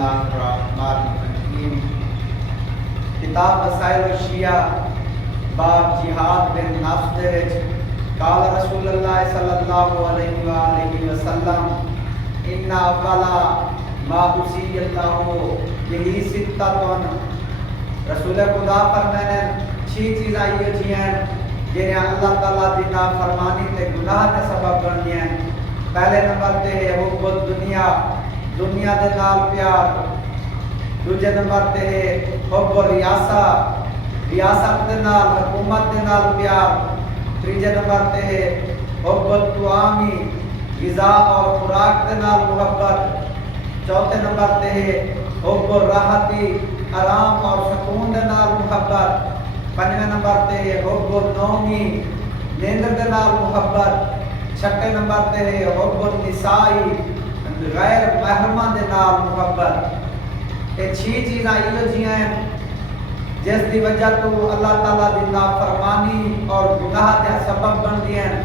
اللہ الرحمن الرحیم۔ کتاب وسائل الشیعہ باب جہاد بن نفس دے وچ قال رسول اللہ صلی اللہ علیہ وآلہ وسلم ان اولا ما اوصی اللہ یہی ستۃ رسول خدا فرمانے چھ چیزاں یہ جیاں جنہیں اللہ تعالیٰ دی نافرمانی تے گناہ دے سبب بن ہیں۔ پہلے نمبر تے ہے حب الدنیا، دنیا دے نال پیار۔ دوجے نمبر تے ہے حب الریاسہ، ریاست دے نال حکومت دے نال پیار۔ تیجے نمبر تے ہے حب الطعامی، غذا اور خوراک دے نال محبت۔ چوتھے نمبر تے ہے حب الراحتی، آرام اور سکون دے نال محبت۔ پنجویں نمبر تے ہے حب النومی، نیندر دے نال محبت۔ چھٹے نمبر تے ہے حب النسائی، غیر محرمہ دے نال محبت۔ یہ چھ چیزاں یہ جیاں ہیں جس دی وجہ تو اللہ تعالیٰ دی نافرمانی اور گناہ دے سبب بن دی ہیں۔